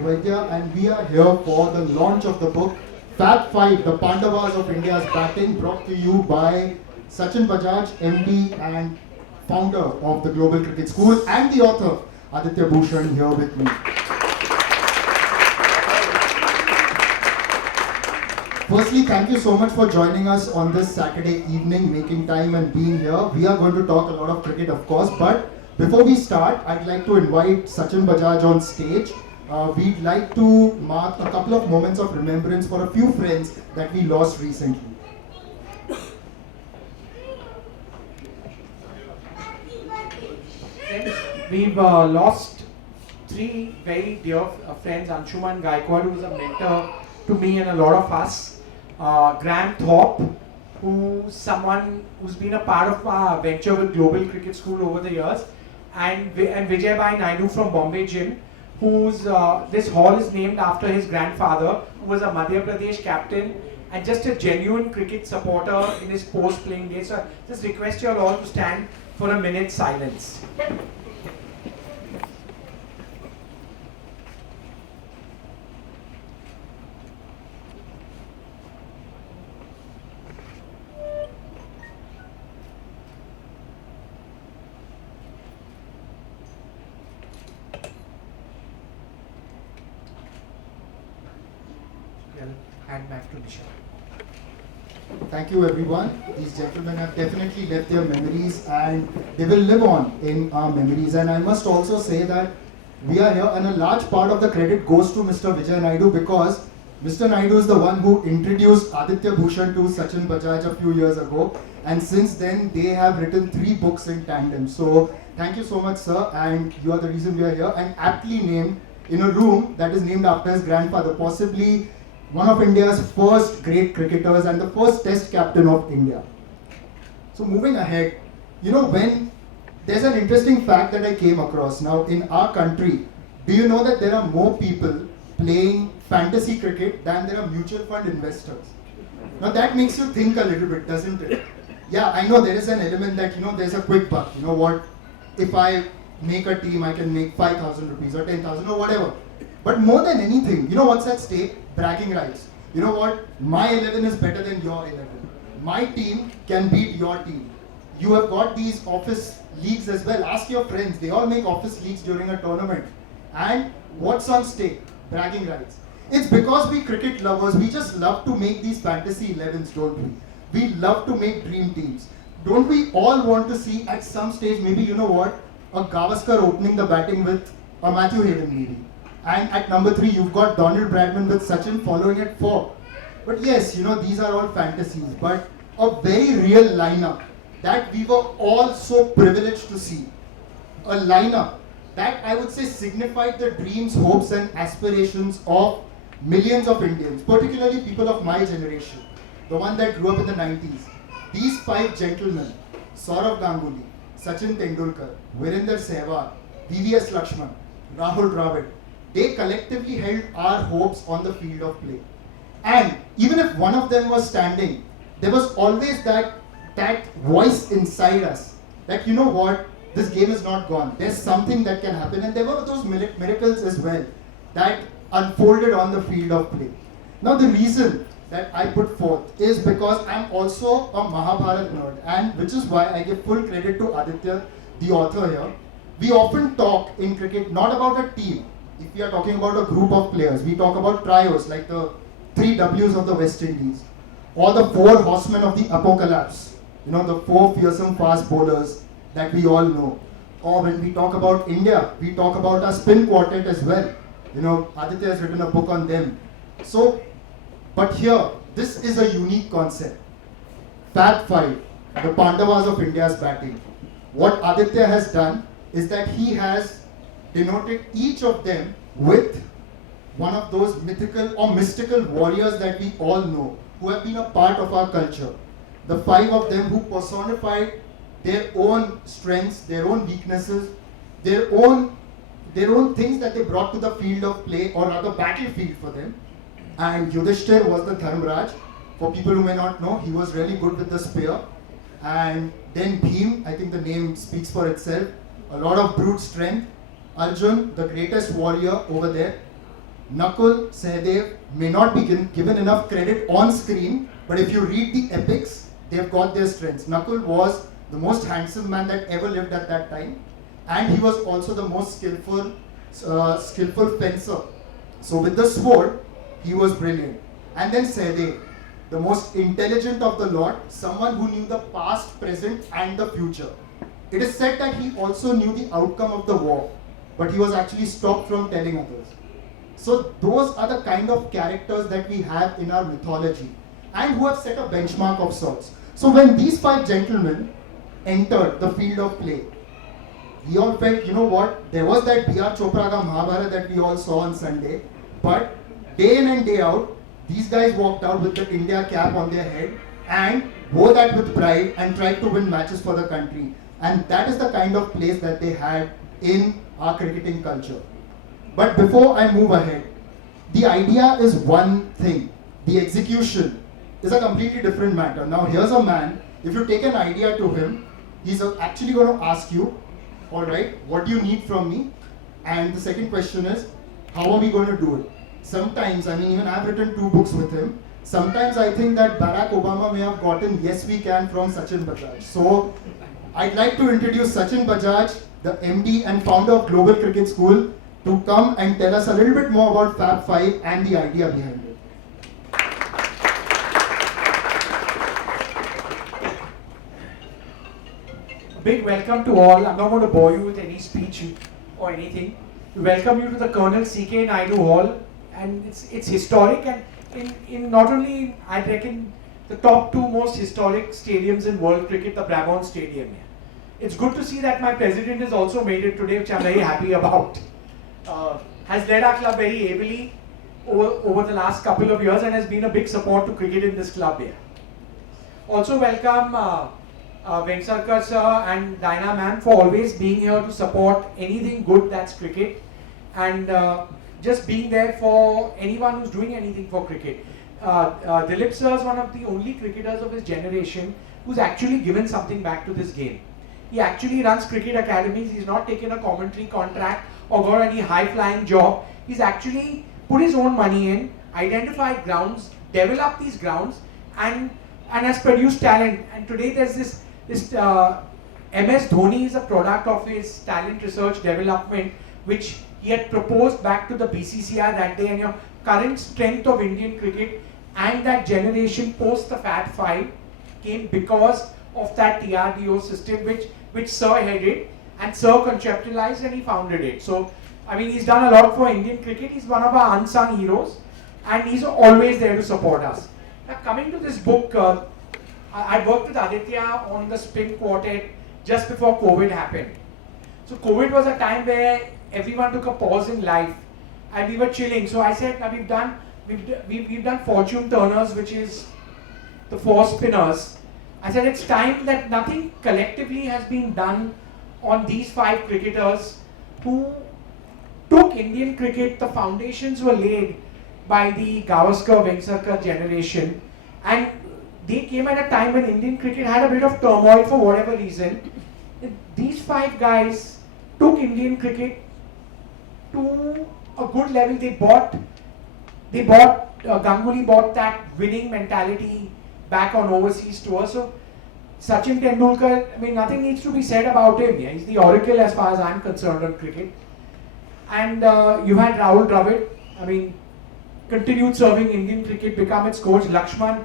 Vaidya, and we are here for the launch of the book Fab 5, the Pandavas of India's Batting, brought to you by Sachin Bajaj, MD and founder of the Global Cricket School, and the author Aditya Bhushan here with me. Firstly, thank you so much for joining us on this Saturday evening, making time and being here. We are going to talk a lot of cricket, of course, but before we start, I'd like to invite Sachin Bajaj on stage. We'd like to mark a couple of moments of remembrance for a few friends that we lost recently. Friends, we've lost three very dear friends. Anshuman Gaikwad, who was a mentor to me and a lot of us. Graham Thorpe, who's someone who's been a part of our venture with Global Cricket School over the years. And Vijay Bhai Naidu from Bombay Gym, whose this hall is named after his grandfather, who was a Madhya Pradesh captain and just a genuine cricket supporter in his post-playing days. So I just request you all to stand for a minute's silence. Hand back to Nishad. Thank you everyone. These gentlemen have definitely left their memories and they will live on in our memories. And I must also say that we are here and a large part of the credit goes to Mr. Vijay Naidu because Mr. Naidu is the one who introduced Aditya Bhushan to Sachin Bajaj a few years ago. And since then they have written 3 books in tandem. So thank you so much, sir, and you are the reason we are here and aptly named in a room that is named after his grandfather, possibly one of India's first great cricketers and the first test captain of India. So moving ahead, when there's an interesting fact that I came across. Now in our country, do you know that there are more people playing fantasy cricket than there are mutual fund investors? Now that makes you think a little bit, doesn't it? Yeah, I know there is an element that, there's a quick buck. You know what, if I make a team, I can make 5,000 rupees or 10,000 or whatever. But more than anything, what's at stake? Bragging rights. You know what? My 11 is better than your 11. My team can beat your team. You have got these office leagues as well. Ask your friends. They all make office leagues during a tournament. And what's on stake? Bragging rights. It's because we cricket lovers, we just love to make these fantasy 11s, don't we? We love to make dream teams. Don't we all want to see at some stage, maybe, a Gavaskar opening the batting with a Matthew Hayden maybe. And at number 3, you've got Donald Bradman with Sachin following at 4. But yes, these are all fantasies. But a very real lineup that we were all so privileged to see. A lineup that I would say signified the dreams, hopes and aspirations of millions of Indians, particularly people of my generation, the one that grew up in the 90s. These 5 gentlemen, Sourav Ganguly, Sachin Tendulkar, Virender Sehwag, VVS Laxman, Rahul Dravid, they collectively held our hopes on the field of play. And even if one of them was standing, there was always that voice inside us that, this game is not gone. There's something that can happen. And there were those miracles as well that unfolded on the field of play. Now the reason that I put forth is because I'm also a Mahabharata nerd, and which is why I give full credit to Aditya, the author here. We often talk in cricket not about a team. If we are talking about a group of players, we talk about trios like the 3 Ws of the West Indies or the 4 horsemen of the apocalypse, the 4 fearsome fast bowlers that we all know. Or when we talk about India, we talk about our spin quartet as well. Aditya has written a book on them. So, but here, this is a unique concept. Fab 5, the Pandavas of India's batting. What Aditya has done is that he has denoted each of them with one of those mythical or mystical warriors that we all know, who have been a part of our culture. The 5 of them who personified their own strengths, their own weaknesses, their own things that they brought to the field of play or rather battlefield for them. And Yudhishthir was the Dharmraj. For people who may not know, he was really good with the spear. And then Bhim, I think the name speaks for itself, a lot of brute strength. Arjun, the greatest warrior over there. Nakul, Sehdev may not be given enough credit on screen, but if you read the epics, they've got their strengths. Nakul was the most handsome man that ever lived at that time, and he was also the most skillful fencer. So with the sword, he was brilliant. And then Sehdev, the most intelligent of the lot, someone who knew the past, present, and the future. It is said that he also knew the outcome of the war, but he was actually stopped from telling others. So those are the kind of characters that we have in our mythology and who have set a benchmark of sorts. So when these 5 gentlemen entered the field of play, we all felt, you know what, there was that B.R. Chopra ka Mahabharata that we all saw on Sunday, but day in and day out, these guys walked out with the India cap on their head and wore that with pride and tried to win matches for the country. And that is the kind of place that they had in our cricketing culture. But before I move ahead, the idea is one thing. The execution is a completely different matter. Now here's a man, if you take an idea to him, he's actually going to ask you, all right, what do you need from me? And the second question is, how are we going to do it? Sometimes, I mean, even I've written 2 books with him. Sometimes I think that Barack Obama may have gotten Yes We Can from Sachin Bajaj. So I'd like to introduce Sachin Bajaj, the MD and founder of Global Cricket School, to come and tell us a little bit more about Fab 5 and the idea behind it. A big welcome to all. I'm not going to bore you with any speech or anything. We welcome you to the Colonel C.K. Naidu Hall, and it's historic, and in not only, I reckon, the top 2 most historic stadiums in world cricket, the Brabant Stadium here. It's good to see that my president has also made it today, which I'm very happy about. Has led our club very ably over the last couple of years and has been a big support to cricket in this club here. Also welcome Vengsarkar sir and Diana ma'am for always being here to support anything good that's cricket, and just being there for anyone who's doing anything for cricket. Dilip sir is one of the only cricketers of his generation who's actually given something back to this game. He actually runs cricket academies. He's not taken a commentary contract or got any high-flying job. He's actually put his own money in, identified grounds, developed these grounds, and has produced talent. And today there's this MS Dhoni is a product of his talent research development, which he had proposed back to the BCCI that day. And your current strength of Indian cricket and that generation post the Fab 5 came because of that TRDO system which Sir headed and Sir conceptualized and he founded it. So, I mean, he's done a lot for Indian cricket. He's one of our unsung heroes and he's always there to support us. Now, coming to this book, I worked with Aditya on the spin quartet just before COVID happened. So, COVID was a time where everyone took a pause in life and we were chilling. So, I said, now we've done fortune turners, which is the 4 spinners. I said it's time that nothing collectively has been done on these 5 cricketers who took Indian cricket. The foundations were laid by the Gavaskar, Vengsarkar generation, and they came at a time when Indian cricket had a bit of turmoil for whatever reason. These 5 guys took Indian cricket to a good level. Ganguly bought that winning mentality back on overseas tour. So Sachin Tendulkar, I mean, nothing needs to be said about him. Yeah, he's the oracle as far as I'm concerned on cricket. And you had Rahul Dravid, I mean, continued serving Indian cricket, become its coach. Laxman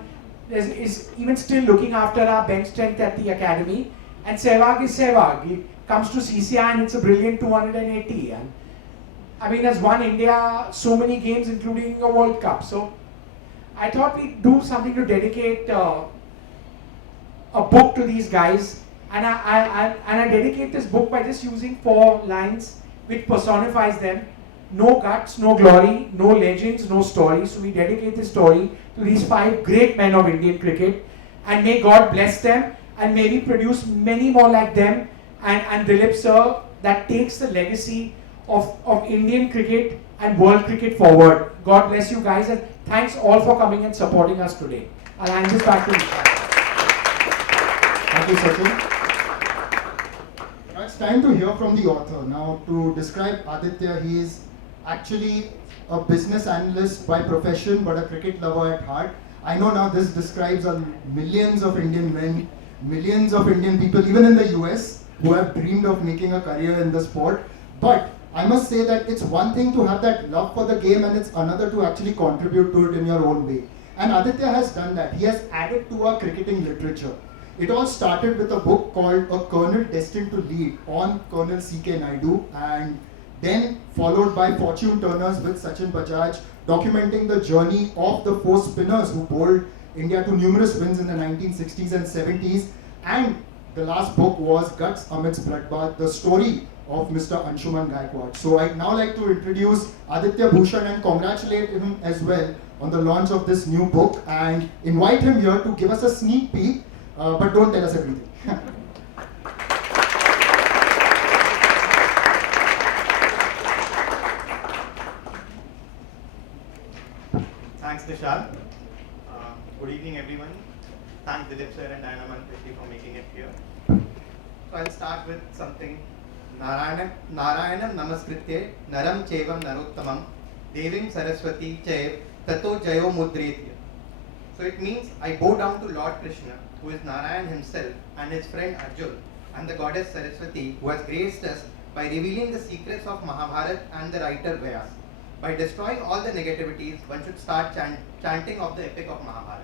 is even still looking after our bench strength at the academy. And Sehwag is Sehwag. He comes to CCI and it's a brilliant 280. And I mean, has won India so many games, including a World Cup. So I thought we'd do something to dedicate a book to these guys, and I dedicate this book by just using 4 lines which personifies them. No guts, no glory, no legends, no stories. So we dedicate this story to these 5 great men of Indian cricket, and may God bless them and may we produce many more like them and Dilip sir that takes the legacy of Indian cricket and world cricket forward. God bless you guys, and thanks all for coming and supporting us today. I'll hand this back to Nishad. Thank you, Sachin. Now it's time to hear from the author. Now, to describe Aditya, he is actually a business analyst by profession but a cricket lover at heart. I know now this describes millions of Indian men, millions of Indian people, even in the US, who have dreamed of making a career in the sport. But I must say that it's one thing to have that love for the game and it's another to actually contribute to it in your own way. And Aditya has done that. He has added to our cricketing literature. It all started with a book called A Colonel Destined to Lead on Colonel C.K. Naidu, and then followed by Fortune Turners with Sachin Bajaj, documenting the journey of the four spinners who bowled India to numerous wins in the 1960s and 70s. And the last book was Guts Amidst Bloodbath, the story of Mr. Anshuman Gaikwad. So I'd now like to introduce Aditya Bhushan and congratulate him as well on the launch of this new book and invite him here to give us a sneak peek, but don't tell us everything. Thanks, Nishad. Good evening, everyone. Thanks, Dilip sir and Dynamite for making it here. So I'll start with something. Narayanam Namaskritye Naram Chevam Narottamam Devim Saraswati Chev Tato Jayo Mudretya. So it means I bow down to Lord Krishna, who is Narayan himself, and his friend Arjun, and the goddess Saraswati, who has graced us by revealing the secrets of Mahabharata and the writer Vyas. By destroying all the negativities, one should start chanting of the epic of Mahabharata.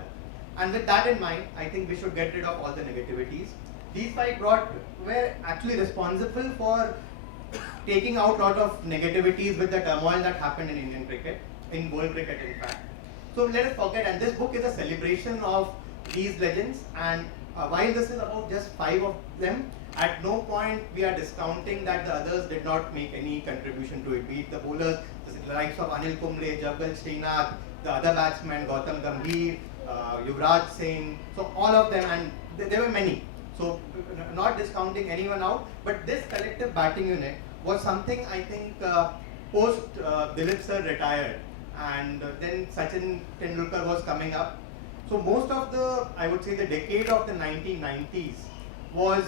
And with that in mind, I think we should get rid of all the negativities. These five were actually responsible for taking out a lot of negativities with the turmoil that happened in Indian cricket, in world cricket in fact. So let us forget, and this book is a celebration of these legends, and while this is about just five of them, at no point we are discounting that the others did not make any contribution to it, be it the bowlers, the likes of Anil Kumble, Jaggal Srinath, the other batsmen, Gautam Gambhir, Yuvraj Singh, so all of them, and there were many. So not discounting anyone out, but this collective batting unit was something I think post Dilip sir retired, and then Sachin Tendulkar was coming up. So most of the, I would say the decade of the 1990s was,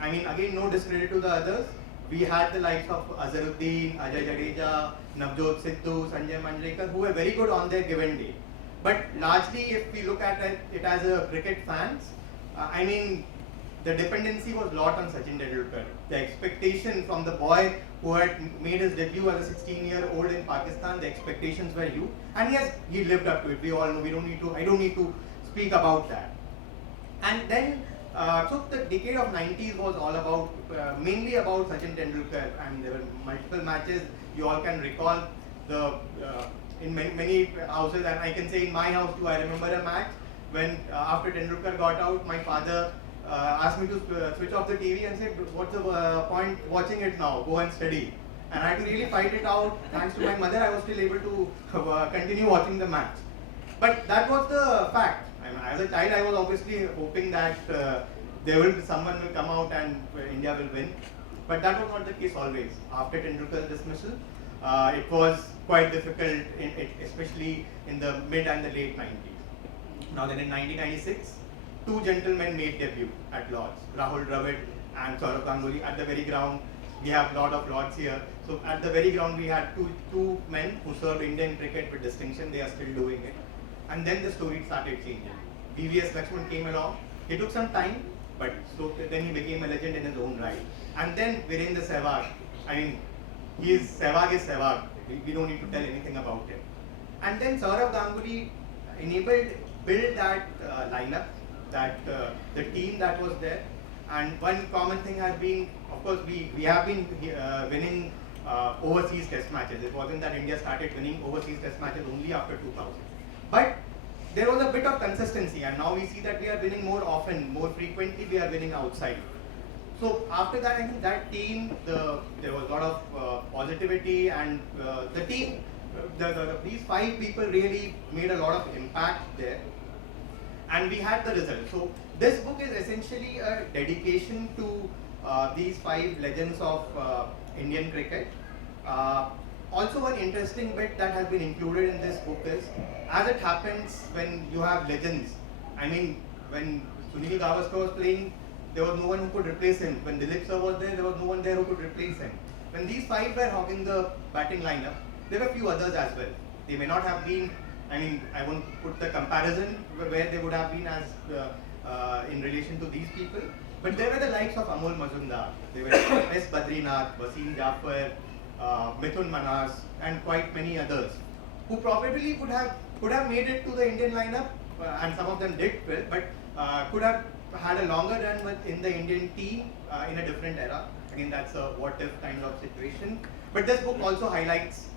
I mean again no discredit to the others, we had the likes of Azharuddin, Ajay Jadeja, Navjot Sidhu, Sanjay Manjrekar, who were very good on their given day. But largely if we look at it as a cricket fans, I mean, the dependency was a lot on Sachin Tendulkar. The expectation from the boy who had made his debut as a 16-year-old in Pakistan, the expectations were huge, and yes, he lived up to it. We all know. I don't need to speak about that. And then, so the decade of 90s was all about, mainly about Sachin Tendulkar, and there were multiple matches. You all can recall in many houses, and I can say in my house too. I remember a match when after Tendulkar got out, my father asked me to switch off the TV and said, what's the point watching it now, go and study. And I had to really fight it out. Thanks to my mother, I was still able to continue watching the match. But that was the fact. I mean, as a child, I was obviously hoping that someone will come out and India will win. But that was not the case always. After Tendulkar's dismissal, it was quite difficult, especially in the mid and the late 90s. Now then in 1996, two gentlemen made debut at Lords, Rahul Dravid and Sourav Ganguly at the very ground. We have a lot of Lords here. So at the very ground we had two men who served Indian cricket with distinction. They are still doing it. And then the story started changing. VVS Laxman came along. It took some time, but so then he became a legend in his own right. And then Virender Sehwag. I mean, Sehwag is Sehwag. We don't need to tell anything about him. And then Sourav Ganguly built that lineup, the team that was there. And one common thing has been, of course, we have been winning overseas test matches. It wasn't that India started winning overseas test matches only after 2000. But there was a bit of consistency, and now we see that we are winning more often, more frequently we are winning outside. So after that, I think that team, there was a lot of positivity, and the team, these five people really made a lot of impact there, and we had the result. So this book is essentially a dedication to these five legends of Indian cricket. Also, one interesting bit that has been included in this book is, as it happens when you have legends, I mean, when Sunil Gavaskar was playing, there was no one who could replace him. When Dilip sir was there was no one there who could replace him. when these five were hogging the batting lineup, there were a few others as well. They may not have been, I mean, I won't put the comparison where they would have been as in relation to these people, but there were the likes of Amol Mazumdar, there were S. Badrinath, Wasim Jafar, Mithun Manas, and quite many others, who probably could have made it to the Indian lineup, and some of them did well, but could have had a longer run in the Indian team in a different era. Again, that's a what-if kind of situation. But this book also highlights,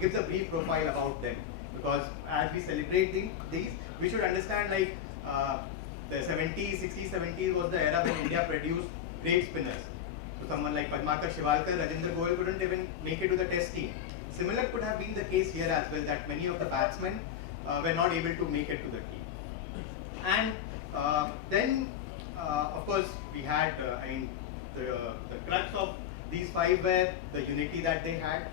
gives a brief profile about them, because as we celebrate these, we should understand like the 70s, 60s, 70s was the era when India produced great spinners. So someone like Padmakar Shivalkar, Rajendra Goyal couldn't even make it to the test team. Similar could have been the case here as well, that many of the batsmen were not able to make it to the team. And then, of course, we had, I mean, the crux of these five were the unity that they had,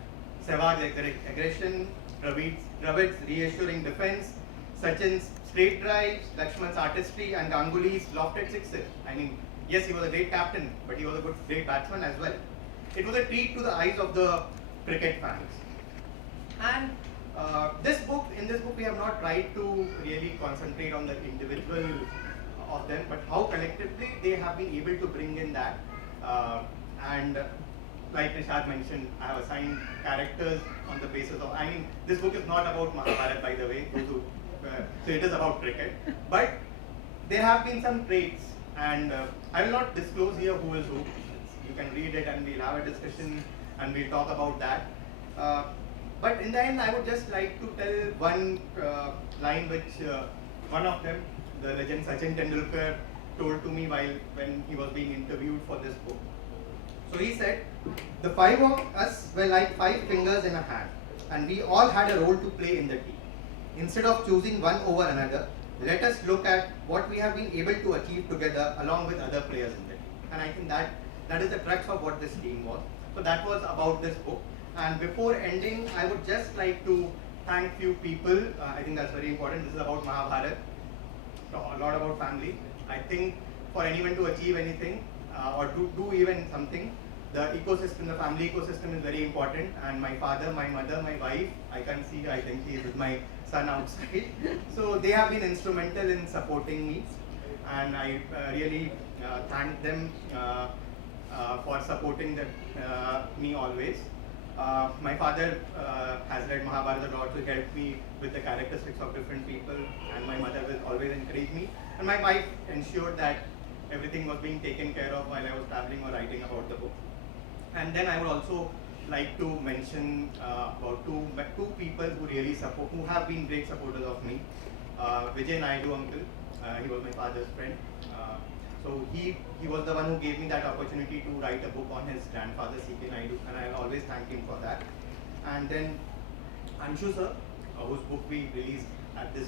Sehwag's aggression, Dravid's reassuring defense, Sachin's straight drives, Laxman's artistry, and Ganguly's lofted sixes. I mean, yes, he was a great captain, but he was a great batsman as well. It was a treat to the eyes of the cricket fans. And in this book, we have not tried to really concentrate on the individual of them, but how collectively they have been able to bring in that. And like Nishad mentioned, I have assigned characters on the basis of, I mean, this book is not about Mahabharata, by the way, so it is about cricket. But there have been some traits, and I will not disclose here who is who. You can read it and we'll have a discussion and we'll talk about that. But in the end, I would just like to tell one line which one of them, the legend Sachin Tendulkar, told to me when he was being interviewed for this book. So he said, the five of us were like five fingers in a hand, and we all had a role to play in the team. Instead of choosing one over another, let us look at what we have been able to achieve together along with other players in the team. And I think that is the crux of what this team was. So that was about this book. And before ending, I would just like to thank few people. I think that's very important. This is about Mahabharata, a lot about family. I think for anyone to achieve anything or to do even something, the ecosystem, the family ecosystem is very important. And my father, my mother, my wife, I can't see her, I think she is with my son outside. So they have been instrumental in supporting me. And I really thank them for supporting me always. My father has read Mahabharata a lot to help me with the characteristics of different people, and my mother will always encourage me. And my wife ensured that everything was being taken care of while I was traveling or writing about the book. And then I would also like to mention about two people who really support, who have been great supporters of me. Vijay Naidu uncle, he was my father's friend. So he was the one who gave me that opportunity to write a book on his grandfather, C.K. Naidu, and I always thank him for that. And then Anshu sir, whose book we released at this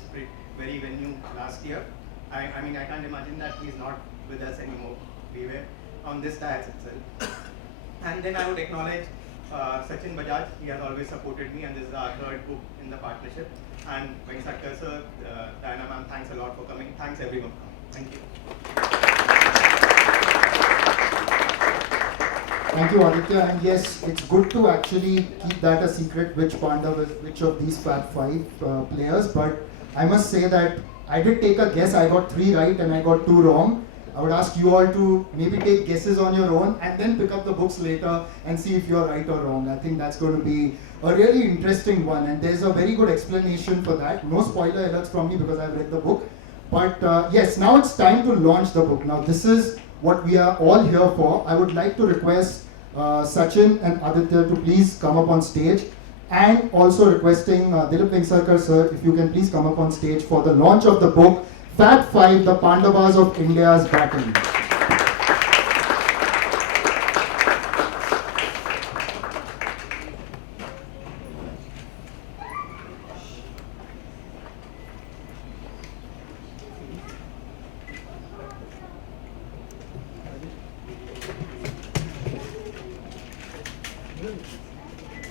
very venue last year. I mean, I can't imagine that he's not with us anymore. We were on this dais itself. And then I would acknowledge Sachin Bajaj. He has always supported me, and this is our third book in the partnership. And Vengsarkar sir, Diana ma'am, thanks a lot for coming. Thanks everyone for coming. Thank you. Thank you, Aditya. And yes, it's good to actually keep that a secret, which of these five players. But I must say that I did take a guess. I got 3 right and I got 2 wrong. I would ask you all to maybe take guesses on your own and then pick up the books later and see if you're right or wrong. I think that's going to be a really interesting one. And there's a very good explanation for that. No spoiler alerts from me because I've read the book. But yes, now it's time to launch the book. Now this is what we are all here for. I would like to request Sachin and Aditya to please come up on stage, and also requesting Dilip Vengsarkar sir, if you can please come up on stage for the launch of the book, Fat 5, the Pandavas of India's Battle.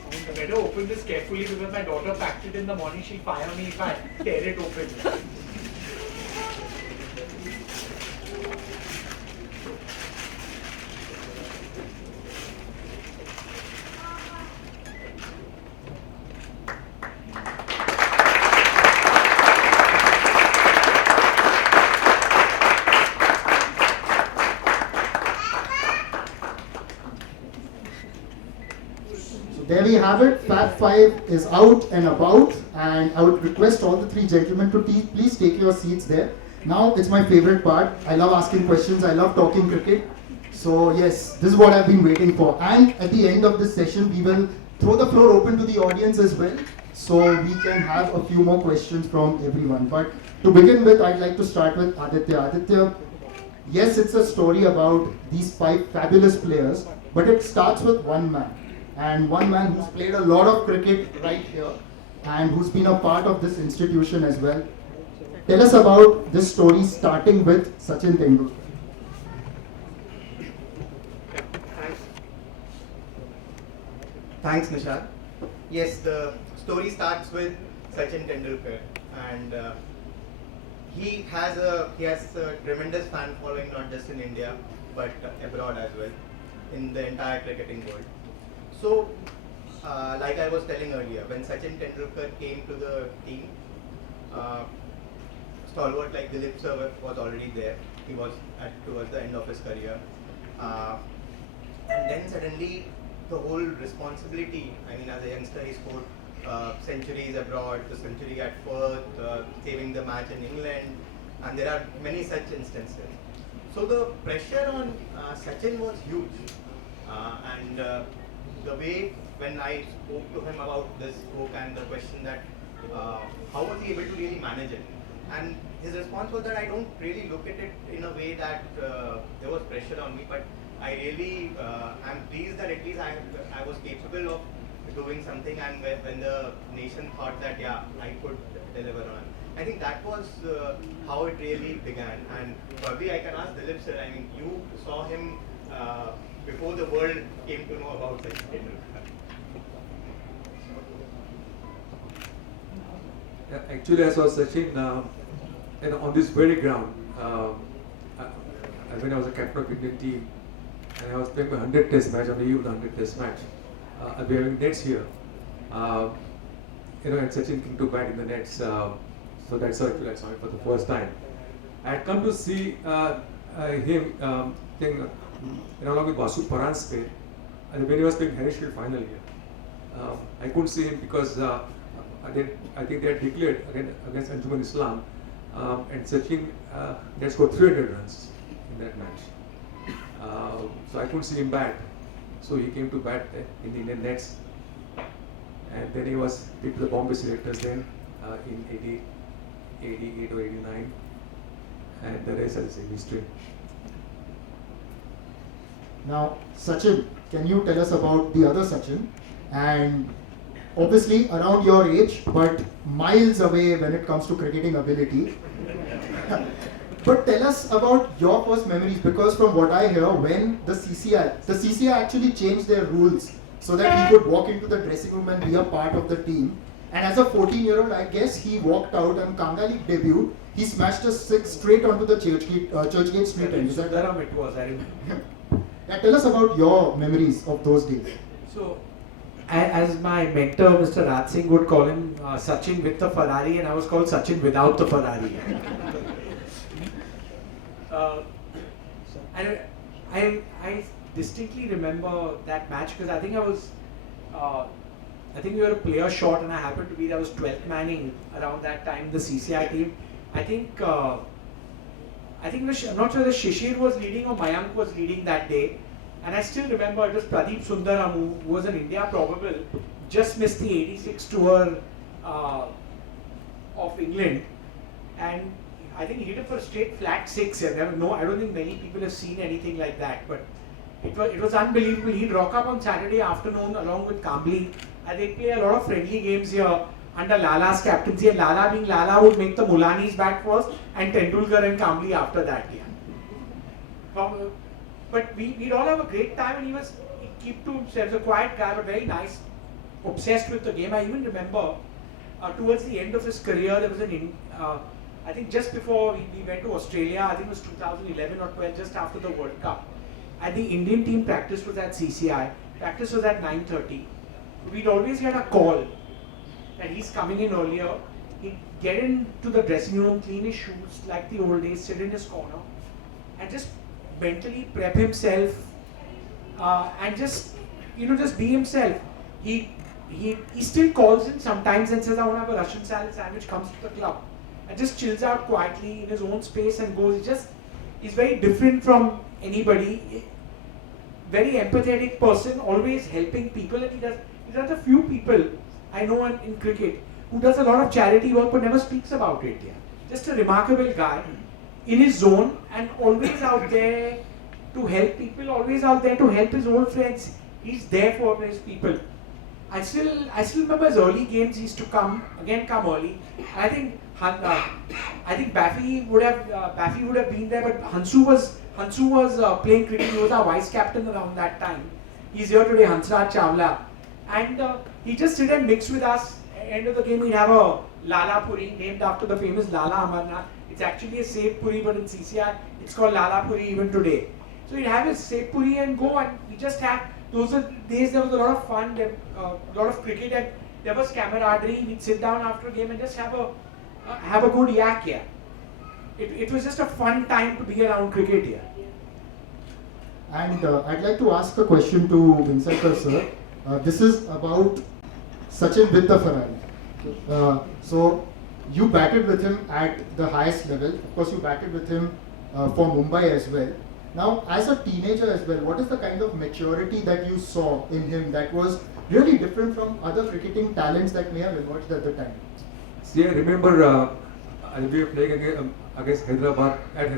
I better open this carefully because my daughter packed it in the morning. She'll fire me if I tear it open. there we have it. Fab 5 is out and about, and I would request all the three gentlemen to please take your seats there. Now it's my favorite part. I love asking questions. I love talking cricket. So yes, this is what I've been waiting for. And at the end of this session, we will throw the floor open to the audience as well, so we can have a few more questions from everyone. But to begin with, I'd like to start with Aditya. Aditya, yes, it's a story about these 5 fabulous players, but it starts with one man. And one man who's played a lot of cricket right here and who's been a part of this institution as well. Tell us about this story starting with Sachin Tendulkar. Thanks, Nishad. Yes, the story starts with Sachin Tendulkar, and he has a tremendous fan following, not just in India but abroad as well, in the entire cricketing world. So, like I was telling earlier, when Sachin Tendulkar came to the team, stalwart like Dilip sir was already there. He was towards the end of his career, and then suddenly the whole responsibility. I mean, as a youngster, he scored centuries abroad, the century at Perth, saving the match in England, and there are many such instances. So the pressure on Sachin was huge, and the way when I spoke to him about this book and the question that how was he able to really manage it, and his response was that I don't really look at it in a way that there was pressure on me, but I really am pleased that at least I was capable of doing something, and when the nation thought that yeah, I could deliver on. I think that was how it really began, and probably I can ask Dilip sir. I mean, you saw him before the world came to know about Sachin Tendulkar. Yeah, actually, I saw Sachin on this very ground when I was a captain of Indian team, and I was playing my 100 Test match on the eve of the 100 Test match. I'll be having nets here, and Sachin came to bat in the nets. So that's how actually I saw him for the first time. I had come to see him playing, along with Vasu Paran's play, and when he was playing Harris Shield final here. I couldn't see him because I think they had declared against Anjuman Islam, and Sachin had scored 300 runs in that match. So I couldn't see him bat. So he came to bat in the Indian nets, and then he was picked to the Bombay selectors then in 88 or 89, and the rest is history. Now, Sachin, can you tell us about the other Sachin? And obviously around your age, but miles away when it comes to cricketing ability. But tell us about your first memories, because from what I hear, when the CCI actually changed their rules so that he could walk into the dressing room and be a part of the team. And as a 14-year-old, I guess he walked out and Kanga League debut. He smashed a 6 straight onto the Churchgate Street end. Is that right? It was, I remember. Yeah, tell us about your memories of those days. So, as my mentor, Mr. Raj Singh, would call him Sachin with the Ferrari, and I was called Sachin without the Ferrari. I distinctly remember that match because I think we were a player short, and I happened to be, I was 12th manning around that time, the CCI team. I'm not sure that Shishir was leading or Mayank was leading that day. And I still remember it was Pradeep Sundaram, who was an India probable, just missed the 86 tour of England. And I think he hit it for a straight flat 6. I don't think many people have seen anything like that. But it was unbelievable. He'd rock up on Saturday afternoon along with Kambli. And they'd play a lot of friendly games here under Lala's captaincy. And Lala being Lala would make the Mulanis bat first and Tendulkar and Kambli after that. Yeah. But we'd all have a great time, and he kept to himself, a quiet guy but very nice, obsessed with the game. I even remember towards the end of his career, there was I think just before we went to Australia, I think it was 2011 or 12, just after the World Cup. And the Indian team practice was at CCI. Practice was at 9:30. We'd always get a call that he's coming in earlier. He'd get into the dressing room, clean his shoes like the old days, sit in his corner, and just mentally prep himself and just be himself. He'd he still calls in sometimes and says, I want to have a Russian salad sandwich, comes to the club and just chills out quietly in his own space and goes. He's very different from anybody. Very empathetic person, always helping people, and he's one of the few people I know in cricket who does a lot of charity work but never speaks about it. Yeah. Just a remarkable guy in his zone and always out there to help people, always out there to help his old friends. He's there for his people. I still remember his early games. He used to come early. I think Baffy would have been there, but Hansu was playing cricket. He was our vice captain around that time. He's here today, Hansraj Chawla, and he just sit and mix with us. End of the game, he'd have a Lala Puri named after the famous Lala Amarnath. It's actually a Save Puri, but in CCR it's called Lala Puri even today. So he'd have his Save Puri and go, and we just have. Those are days there was a lot of fun, a lot of cricket, and there was camaraderie. We'd sit down after a game and just have a good yak here. It was just a fun time to be around cricket here. And I'd like to ask a question to Vengsarkar sir. This is about Sachin with the Ferrari. So you batted with him at the highest level. Of course, you batted with him for Mumbai as well. Now, as a teenager as well, what is the kind of maturity that you saw in him that was really different from other cricketing talents that may have emerged at the time? See, I remember we were playing against Hyderabad at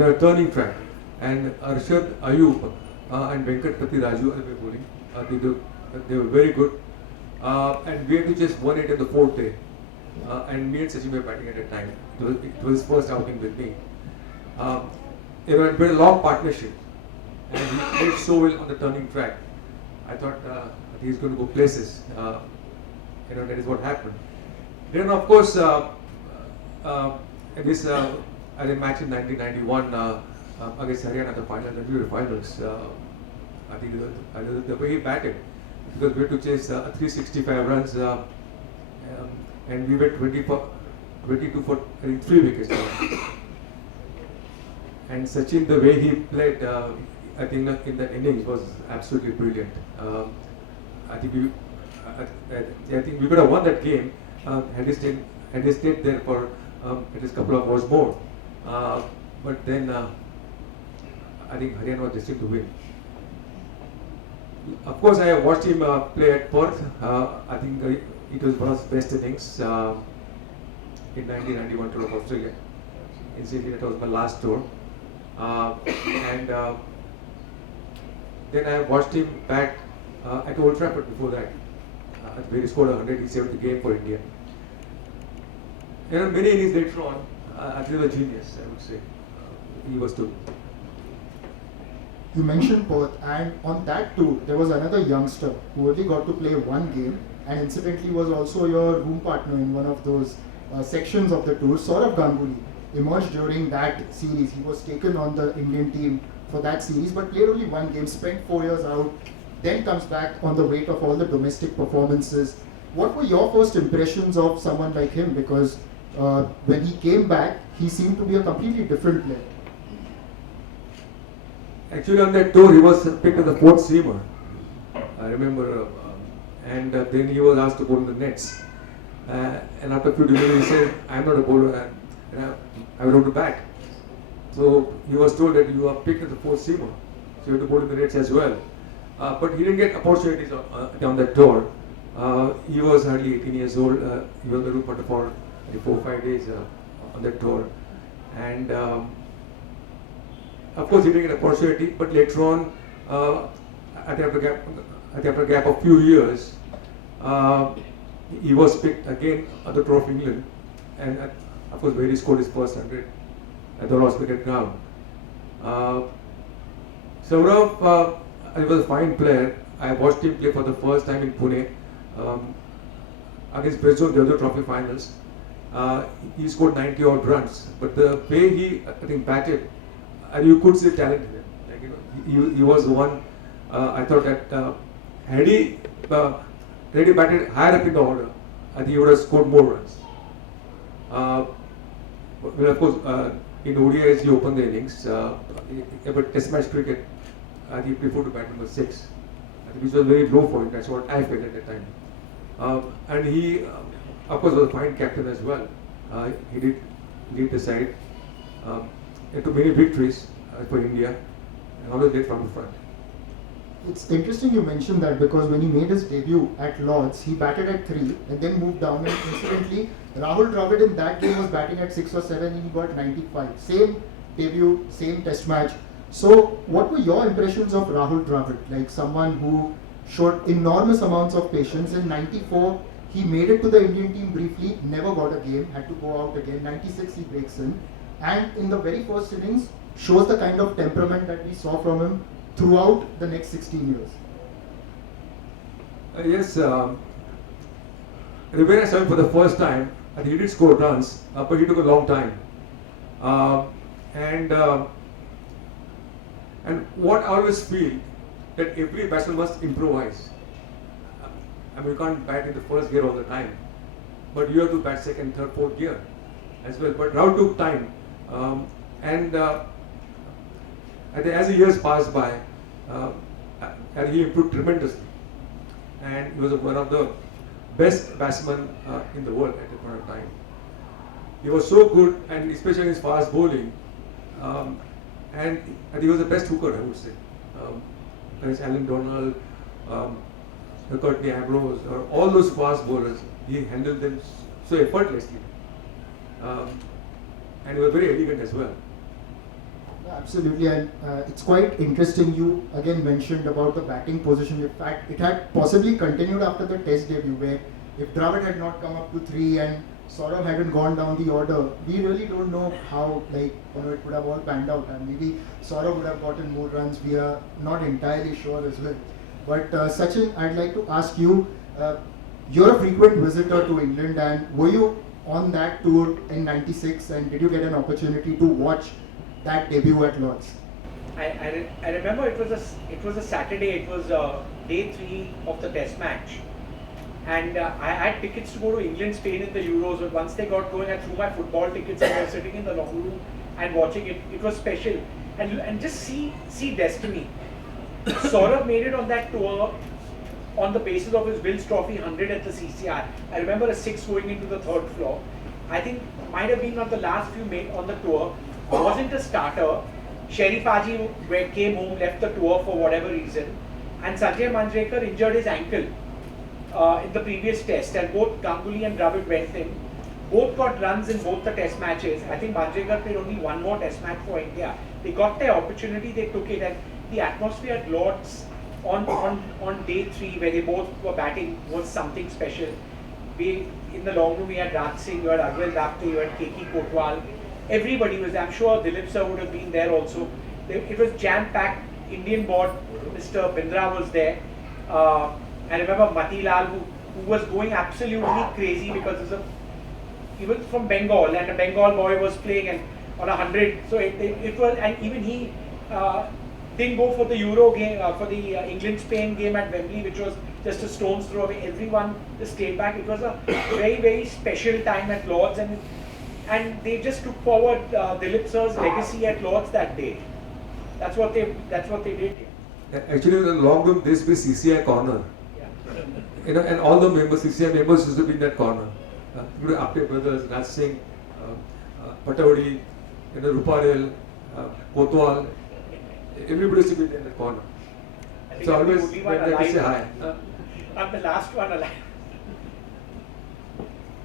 a turning track, and Arshad Ayub and Venkatpati Raju were bowling. They were very good, and we had to just won it in the fourth day. And me and Sachin were batting at a time. It was his first outing with me. It was a very long partnership, and he played so well on the turning track. I thought he's going to go places. That is what happened. Then, of course, in this I think match in 1991 against Haryana, the finals. I think the way he batted, because we had to chase 365 runs, and we were 22 for I think 3 wickets. And Sachin, the way he played, I think in that innings was absolutely brilliant. I think we could have won that game had he stayed there for at least a couple of hours more. But then I think Haryana was destined to win. Of course, I watched him play at Perth. I think it was one of his best innings in 1991 tour of Australia. Incidentally, that was my last tour. And then I watched him bat at Old Trafford before that, where he scored 100. He saved the game for India. Many innings later on, I think he was a genius, I would say. He was too. You mentioned Perth, and on that too, there was another youngster who only got to play one game, and incidentally was also your room partner in one of those sections of the tour. Sourav Ganguly emerged during that series. He was taken on the Indian team for that series, but played only one game, spent 4 years out, then comes back on the weight of all the domestic performances. What were your first impressions of someone like him? Because when he came back, he seemed to be a completely different player. Actually, on that tour, he was picked as the fourth seamer. I remember, and then he was asked to bowl in the nets. And after a few deliveries, he said, "I'm not a bowler. I would have to bat." So he was told that you are picked as the fourth seamer, so you have to bowl in the nets as well. But he didn't get opportunities on that tour. He was hardly 18 years old. He was the room partner for 4 or 5 days on that tour, and of course he didn't get opportunity. But later on, after a gap of few years, he was picked again on the tour of England, and of course where he scored his first 100 at the Royal Cricket Ground. Sourav, he was a fine player. I watched him play for the first time in Pune against Brisbane, the other trophy finals. He scored 90 odd runs, but the way he, I think, batted, you could see talent in him. Like, he was the one. I thought that had he really batted higher up in the order, I think he would have scored more runs. Well, of course, in ODIs he opened the innings, but Test match cricket, he preferred to bat number 6. which was very low for him. That's what I felt at that time. And he, of course, was a fine captain as well. He did lead the side into many victories for India, and always led from the front. It's interesting you mentioned that because when he made his debut at Lords, he batted at 3 and then moved down. And incidentally, Rahul Dravid in that game was batting at 6 or 7 and he got 95. Same debut, same test match. So, what were your impressions of Rahul Dravid? Like someone who showed enormous amounts of patience. In 94, he made it to the Indian team briefly, never got a game, had to go out again. 96, he breaks in. And in the very first innings, shows the kind of temperament that we saw from him throughout the next 16 years. Yes, when I saw him for the first time, he did score runs, but he took a long time. And what I always feel that every batsman must improvise. I mean, you can't bat in the first gear all the time, but you have to bat second, third, fourth gear as well. But Rahul took time, and I think as the years passed by, and he improved tremendously, and he was one of the best batsmen in the world at that point of time. He was so good, and especially in his fast bowling, and he was the best hooker, I would say. There's Alan Donald, Courtney Ambrose, or all those fast bowlers, he handled them so effortlessly, and he was very elegant as well. Absolutely, and it's quite interesting. You again mentioned about the batting position. In fact, it had possibly continued after the Test debut, where if Dravid had not come up to 3 and Sourav hadn't gone down the order, we really don't know how it would have all panned out. And maybe Sourav would have gotten more runs. We are not entirely sure as well. But Sachin, I'd like to ask you. You're a frequent visitor to England, and were you on that tour in '96? And did you get an opportunity to watch that debut at Lords? I remember it was a Saturday. It was day 3 of the Test match, and I had tickets to go to England, Spain in the Euros. But once they got going, I threw my football tickets and I was sitting in the long room and watching it. It was special, and just see destiny. Sourav made it on that tour on the basis of his Wills Trophy 100 at the CCR. I remember a 6 going into the 3rd floor. I think might have been one of the last few made on the tour. Wasn't a starter. Sherry Paji came home, left the tour for whatever reason, and Sanjay Manjrekar injured his ankle in the previous test, and both Ganguly and Dravid went in. Both got runs in both the test matches. I think Manjrekar played only one more test match for India. They got their opportunity, they took it, and the atmosphere at Lords on day 3 where they both were batting was something special. In the long room we had Raj Singh, you had Agwal Dapte, you had Keki Kotwal. Everybody was there. I'm sure Dilip sir would have been there also. It was jam-packed. Indian board, Mr. Bindra was there. I remember Matilal who was going absolutely crazy because he was from Bengal and a Bengal boy was playing and on 100. So it was, and even he didn't go for the Euro game, for the England-Spain game at Wembley, which was just a stone's throw away. Everyone just stayed back. It was a very, very special time at Lords, and they just took forward Dilip sir's legacy at Lords that day. That's what they did. Actually, in the long room, this was CCI corner. Yeah. And all the members, CCI members, used to be in that corner. Apte brothers, Raj Singh, Patawadi, Ruparel, Kotwal. Everybody used to be there in that corner. So always went there to say hi. I'm the last one alive.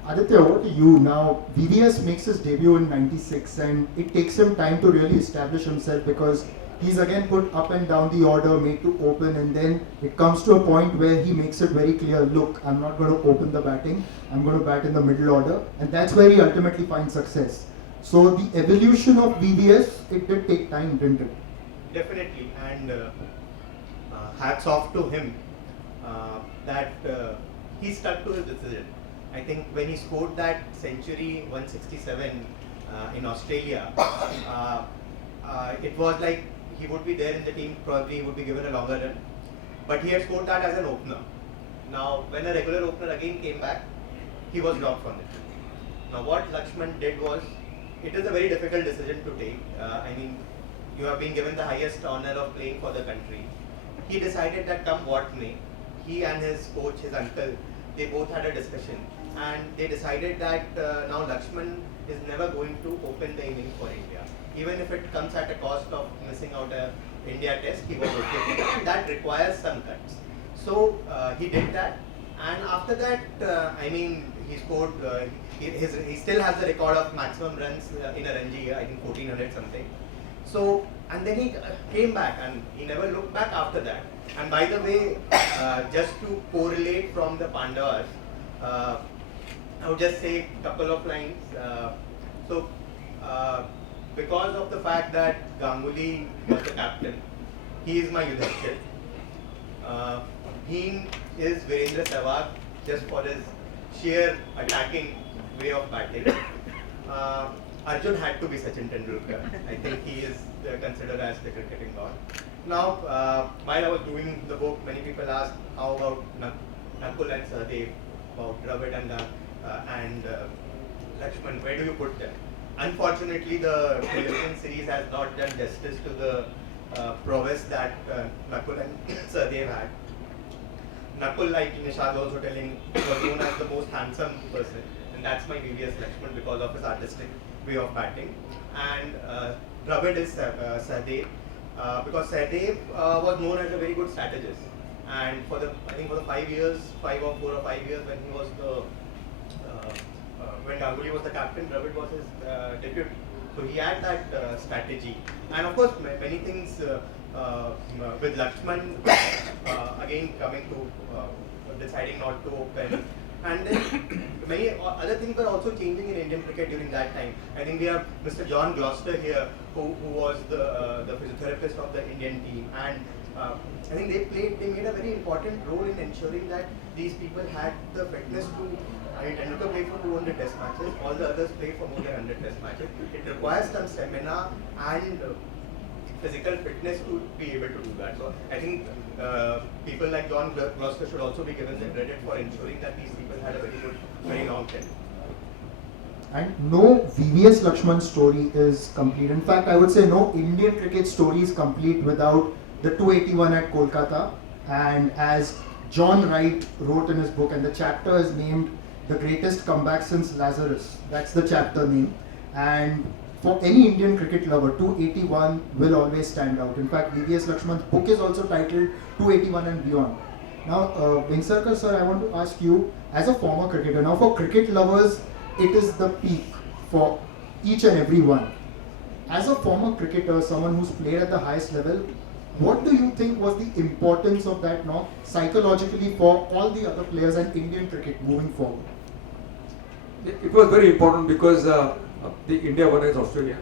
Aditya, over to you now. VVS makes his debut in '96 and it takes him time to really establish himself because he's again put up and down the order, made to open, and then it comes to a point where he makes it very clear, look, I'm not going to open the batting, I'm going to bat in the middle order, and that's where he ultimately finds success. So the evolution of VVS, it did take time, didn't it? Definitely, and hats off to him that he stuck to his decision. I think when he scored that century 167 in Australia, it was like he would be there in the team, probably he would be given a longer run, but he had scored that as an opener. Now when a regular opener again came back, he was dropped from it. Now what Laxman did was, it is a very difficult decision to take. I mean, you have been given the highest honor of playing for the country, he decided that come what may, he and his coach, his uncle, they both had a discussion, and they decided that now Laxman is never going to open the inning for India. Even if it comes at a cost of missing out a India test, he was okay with it, and that requires some cuts. So he did that, and after that, I mean, he scored, he still has the record of maximum runs in a Ranji year, I think 1400 something. So, and then he came back and he never looked back after that. And by the way, just to correlate from the Pandavas, I would just say a couple of lines. Because of the fact that Ganguly was the captain, he is my Yudhishthir. He is Virender Sehwag just for his sheer attacking way of batting. Arjun had to be Sachin Tendulkar. I think he is considered as the cricketing god. Now, while I was doing the book, many people asked how about Nakul and Sahadev, about Dravid and Laxman, where do you put them? Unfortunately, the television series has not done justice to the prowess that Nakul and Sahadev had. Nakul, like Nishad was also telling, was known as the most handsome person, and that's my VVS Laxman because of his artistic way of batting. And Dravid is Sahadev, because Sahadev was known as a very good strategist. And for the, I think for the 5 years, 4 or 5 years when he was the, when Ganguly was the captain, Dravid was his deputy. So he had that strategy. And of course, many things with Laxman, again coming to deciding not to open. And then many other things were also changing in Indian cricket during that time. I think we have Mr. John Gloucester here, who was the physiotherapist of the Indian team. And I think they made a very important role in ensuring that these people had the fitness to, I mean, Tendulkar played for 200 test matches, all the others played for more than 100 test matches. It requires some stamina and physical fitness to be able to do that. So I think people like John Gloucester should also be given the credit for ensuring that these people had a very good, very long tenure. And no VVS Laxman story is complete. In fact, I would say no Indian cricket story is complete without the 281 at Kolkata. And as John Wright wrote in his book, and the chapter is named "The Greatest Comeback Since Lazarus." That's the chapter name. And for any Indian cricket lover, 281 will always stand out. In fact, VVS Laxman's book is also titled 281 and Beyond. Now, Vengsarkar sir, I want to ask you, as a former cricketer, now for cricket lovers, it is the peak for each and every one. As a former cricketer, someone who's played at the highest level, what do you think was the importance of that knock psychologically for all the other players and Indian cricket moving forward? It was very important because the India won against Australia.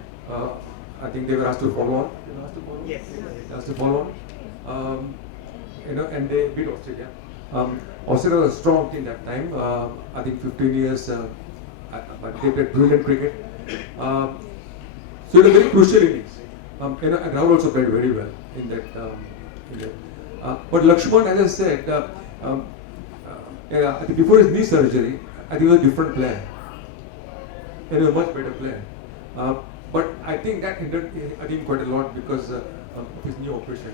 I think they were asked to follow on. Yes. They asked to follow on. And they beat Australia. Australia was a strong team that time. I think 15 years, but they played brilliant cricket. So it was a very crucial innings. And Rahul also played very well in that. But Laxman, as I said, I think before his knee surgery, I think he was a different player. And he was a much better player. But I think that hindered him quite a lot because of his knee operation.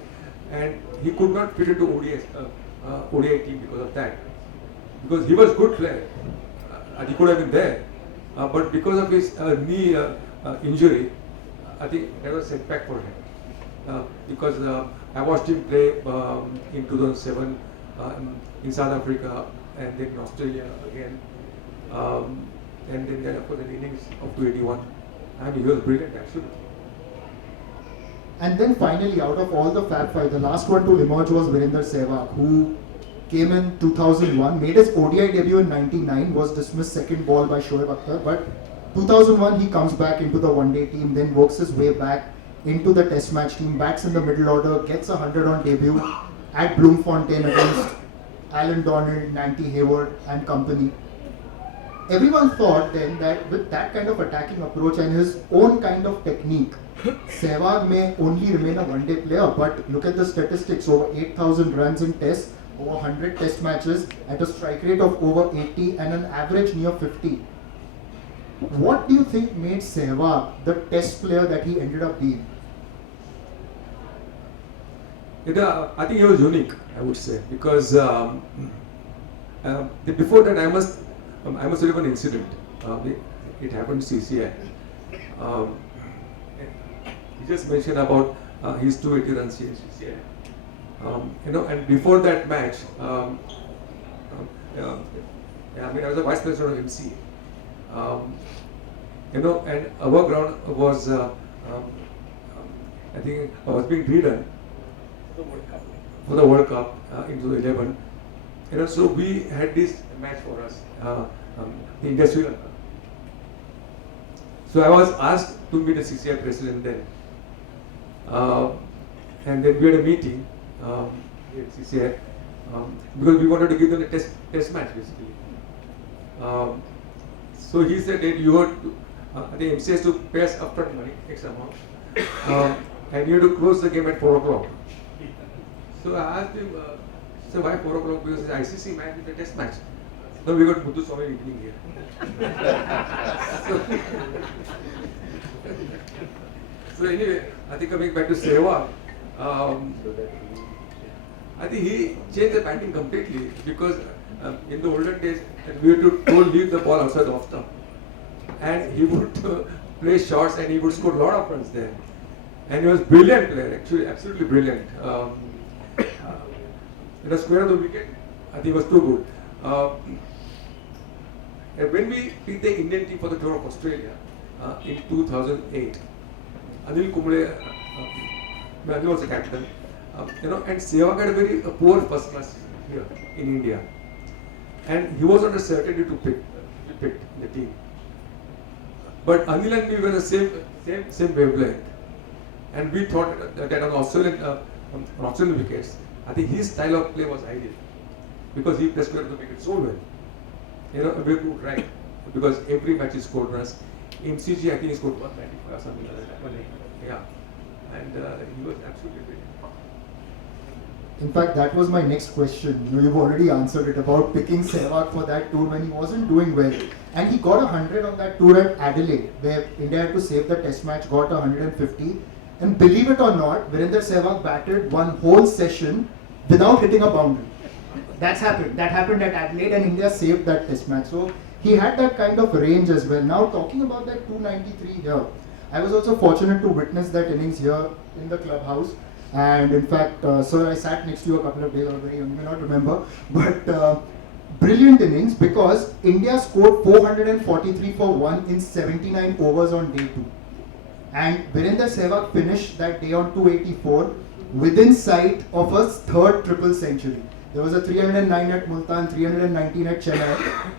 And he could not fit into ODI team because of that. Because he was a good player. And he could have been there. But because of his knee injury, I think that was a setback for him. Because I watched him play in 2007 in South Africa and then in Australia again. And then of course the innings of 281. And he was brilliant actually. And then finally, out of all the Fab Five, the last one to emerge was Virender Sehwag, who came in 2001, made his ODI debut in 99, was dismissed second ball by Shoaib Akhtar, but 2001 he comes back into the one-day team, then works his way back into the test match team, bats in the middle order, gets 100 on debut at Bloemfontein against Alan Donald, Nanty Hayward and company. Everyone thought then that with that kind of attacking approach and his own kind of technique, Sehwag may only remain a one-day player, but look at the statistics: over 8,000 runs in tests, over 100 test matches at a strike rate of over 80 and an average near 50. What do you think made Sehwag the test player that he ended up being? I think he was unique, I would say, because before that I must tell you one incident. It happened to CCI. Um, he just mentioned about his 280 runs in CCI. And before that match, I was a vice president of Emcee. And our ground was, I think, was being redone for the World Cup in 2011. So we had this match for us, the India Sri Lanka. So I was asked to meet the CCI president then, and then we had a meeting at CCI because we wanted to give them a test match basically. So he said that you had to, the Emcee has to pay us upfront money, X amount, and you have to close the game at 4 o'clock. So I asked him, so why 4 o'clock? Because it's ICC match, it's a test match. No, we got Muthu Swami evening here. So anyway, I think coming back to Sehwag, I think he changed the batting completely because in the olden days we had to leave the ball outside the off stump, and he would play shots and he would score a lot of runs there. And he was a brilliant player, actually, absolutely brilliant. The square of the wicket, I think, was too good. And when we picked the Indian team for the tour of Australia in 2008, Anil Kumble was the captain. And Sehwag had a very poor first class here in India, and he was under certainty to pick the team. But Anil and me were the same wavelength, and we thought that on Australian wickets, I think his style of play was ideal because he pressed the wicket so well. We could right because every match he scored runs. MCG, I think he scored 195 or something like that. Yeah, and he was absolutely brilliant. In fact, that was my next question. You've already answered it about picking Sehwag for that tour when he wasn't doing well. And he got 100 on that tour at Adelaide, where India had to save the test match, got 150. And believe it or not, Virender Sehwag batted one whole session without hitting a boundary. That's happened. That happened at Adelaide and India saved that test match. So he had that kind of range as well. Now talking about that 293 here, I was also fortunate to witness that innings here in the clubhouse. And in fact, sir, I sat next to you a couple of days already, you may not remember, but brilliant innings because India scored 443 for 1 in 79 overs on day 2. And Virender Sehwag finished that day on 284 within sight of a third triple century. There was a 309 at Multan, 319 at Chennai.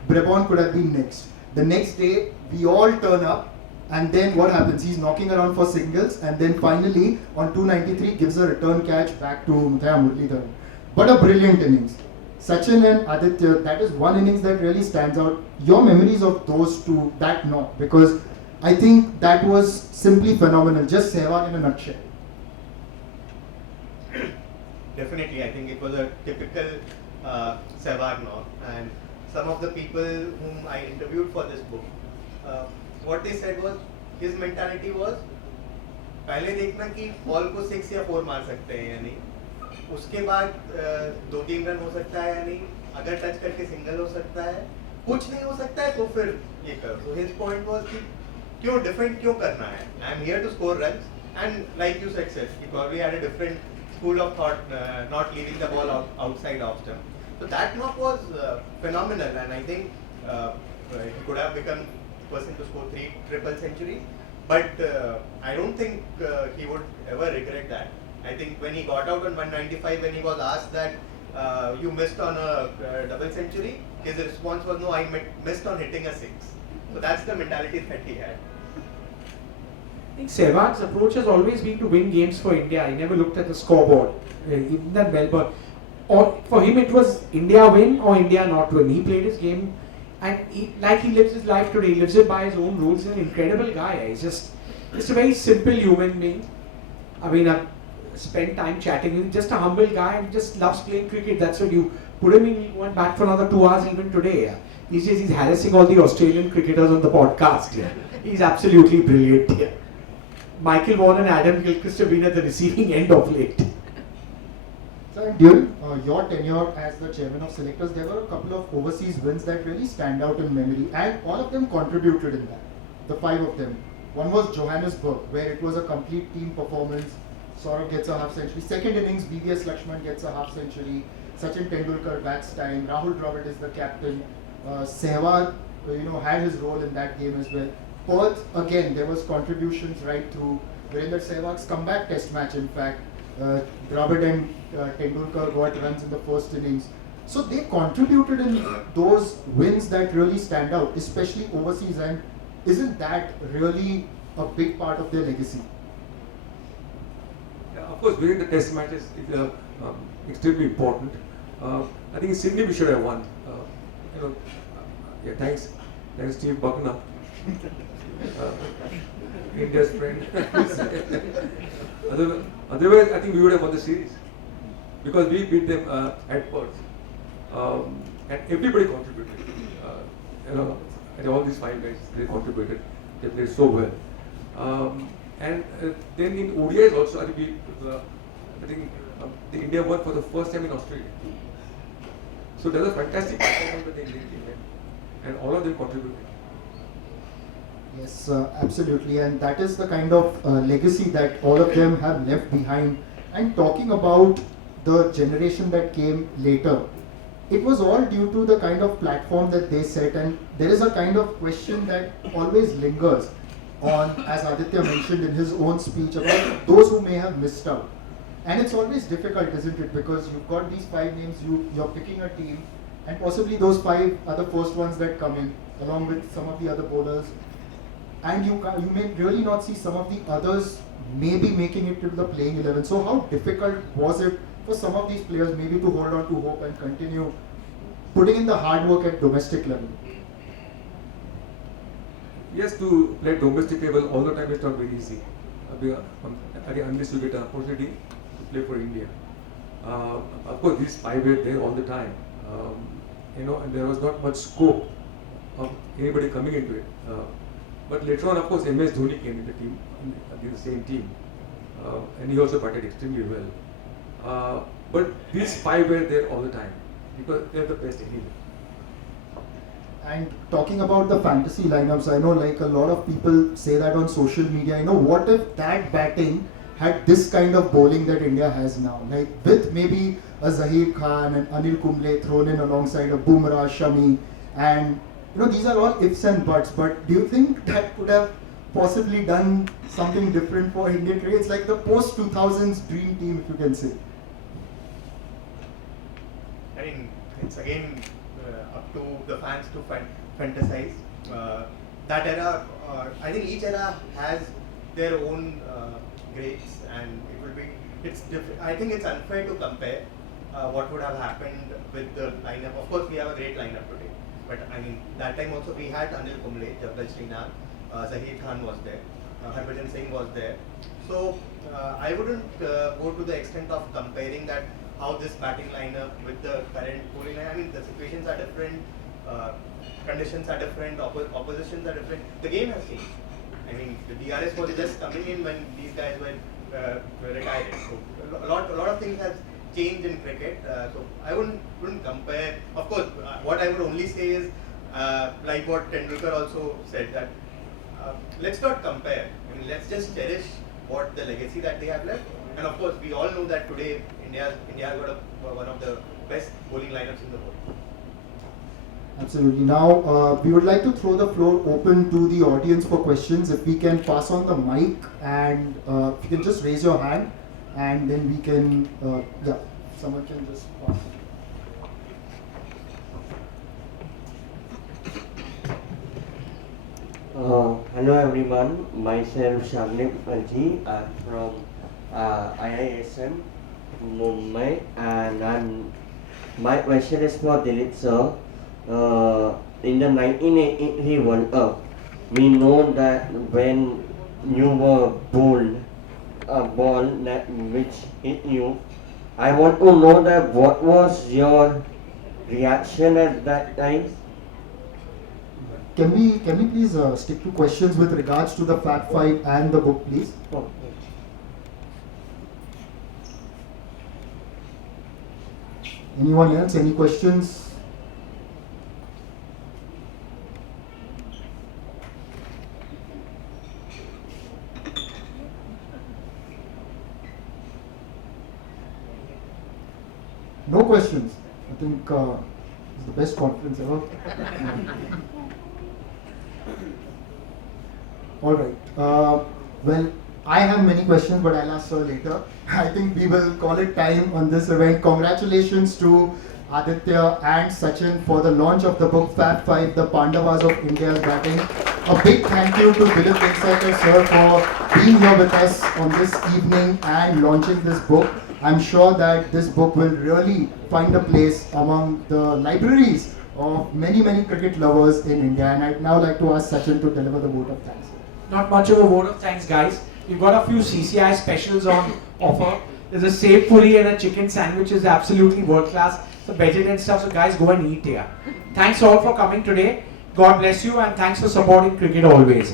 Brabon could have been next. The next day, we all turn up. And then what happens? He's knocking around for singles, and then finally on 293 gives a return catch back to Muthaiya Muralidharan. But a brilliant innings. Sachin and Aditya, that is one innings that really stands out. Your memories of those two, that knock, because I think that was simply phenomenal. Just Sehwag in a nutshell. Definitely, I think it was a typical Sehwag knock, and some of the people whom I interviewed for this book, what they said was his mentality was पहले देखना कि ball को 6 या 4 मार सकते हैं या नहीं, उसके बाद 2-3 रन हो सकता है या नहीं, अगर टच करके सिंगल हो सकता है, कुछ नहीं हो सकता है तो फिर ये करो. So his point was कि क्यों डिफरेंट क्यों करना है? I am here to score runs, and like you said, sir, he probably had a different school of thought, not leaving the ball outside off stump. So that knock was phenomenal, and I think he could have become person to score 3 triple centuries, but I don't think he would ever regret that. I think when he got out on 195, when he was asked that you missed on a double century, his response was, no, I missed on hitting a 6. So that's the mentality that he had. I think Sehwag's approach has always been to win games for India. He never looked at the scoreboard. Even that Melbourne, or for him it was India win or India not win. He played his game, and he lives his life today. He lives it by his own rules. He's an incredible guy. He's just a very simple human being. I mean, I've spent time chatting with him. Just a humble guy and just loves playing cricket. That's what you put him in. He went back for another 2 hours even today. These days he's harassing all the Australian cricketers on the podcast. He's absolutely brilliant. Michael Vaughan and Adam Gilchrist have been at the receiving end of late. So during your tenure as the chairman of selectors, there were a couple of overseas wins that really stand out in memory, and all of them contributed in that. The 5 of them. One was Johannesburg, where it was a complete team performance. Sourav gets a half century. Second innings, VVS Laxman gets a half century. Sachin Tendulkar bats time. Rahul Dravid is the captain. Sehwag, had his role in that game as well. Perth, again, there was contributions right through. Virender Sehwag's comeback test match, in fact. Dravid and Tendulkar got runs in the first innings. So they contributed in those wins that really stand out, especially overseas. And isn't that really a big part of their legacy? Yeah, of course, winning the test matches is extremely important. I think in Sydney we should have won. Thanks, Steve Buckner, India's friend. Otherwise, I think we would have won the series because we beat them at Perth, and everybody contributed. And all these 5 guys, they contributed. They played so well. And then in ODIs also, I think the India won for the first time in Australia. So there's a fantastic performance that the Indian team made, and all of them contributed. Yes, absolutely, and that is the kind of legacy that all of them have left behind. And talking about the generation that came later, it was all due to the kind of platform that they set, and there is a kind of question that always lingers on, as Aditya mentioned in his own speech, about those who may have missed out. And it's always difficult, isn't it? Because you've got these 5 names, you're picking a team, and possibly those 5 are the first ones that come in, along with some of the other bowlers. And you may really not see some of the others maybe making it to the playing 11. So how difficult was it for some of these players maybe to hold on to hope and continue putting in the hard work at domestic level? Yes, to play domestic level all the time is not very easy. Unless you get an opportunity to play for India. Of course, these 5 were there all the time. And there was not much scope of anybody coming into it. But later on, of course, MS Dhoni came in the team, in the same team, and he also batted extremely well. But these 5 were there all the time because they're the best anyway. And talking about the fantasy lineups, I know like a lot of people say that on social media, what if that batting had this kind of bowling that India has now? Like with maybe a Zaheer Khan and Anil Kumble thrown in alongside a Bumrah, Shami, and these are all ifs and buts, but do you think that could have possibly done something different for Indian cricket? It's like the post-2000s dream team, if you can say. I mean, it's again up to the fans to fantasize. That era, I think each era has their own greats, and it will be. I think it's unfair to compare what would have happened with the lineup. Of course, we have a great lineup today, but I mean that time also we had Anil Kumble, Jabraj Srinath, Zaheer Khan was there, Harbhajan Singh was there. So I wouldn't go to the extent of comparing that how this batting lineup with the current bowling line. I mean the situations are different, conditions are different, oppositions are different. The game has changed. I mean the DRS was just coming in when these guys were retired. So a lot of things have changed in cricket. So I wouldn't compare. Of course, what I would only say is like what Tendulkar also said, that let's not compare. I mean, let's just cherish what the legacy that they have left. And of course, we all know that today India has got one of the best bowling lineups in the world. Absolutely. Now, we would like to throw the floor open to the audience for questions. If we can pass on the mic, and if you can just raise your hand, and then we can, someone can just pass. Hello everyone, myself Sharnip Manji. I'm from IISM, Mumbai, and my question is for Dilip sir. In the 1983 World Cup, we know that when you were bowled a ball which hit you, I want to know that what was your reaction at that time? Can we please stick to questions with regards to the Fat Five and the book, please? Anyone else? Any questions? No questions. I think it's the best conference ever. All right. Well, I have many questions, but I'll ask sir later. I think we will call it time on this event. Congratulations to Aditya and Sachin for the launch of the book Fab 5, The Pandavas of India's Batting. A big thank you to Dilip Vengsarkar sir for being here with us on this evening and launching this book. I'm sure that this book will really find a place among the libraries of many cricket lovers in India. And I'd now like to ask Sachin to deliver the vote of thanks. Not much of a vote of thanks, guys. We've got a few CCI specials on offer. There's a save puri and a chicken sandwich is absolutely world class. It's a vegetarian stuff, so guys, go and eat here. Thanks all for coming today. God bless you and thanks for supporting cricket always.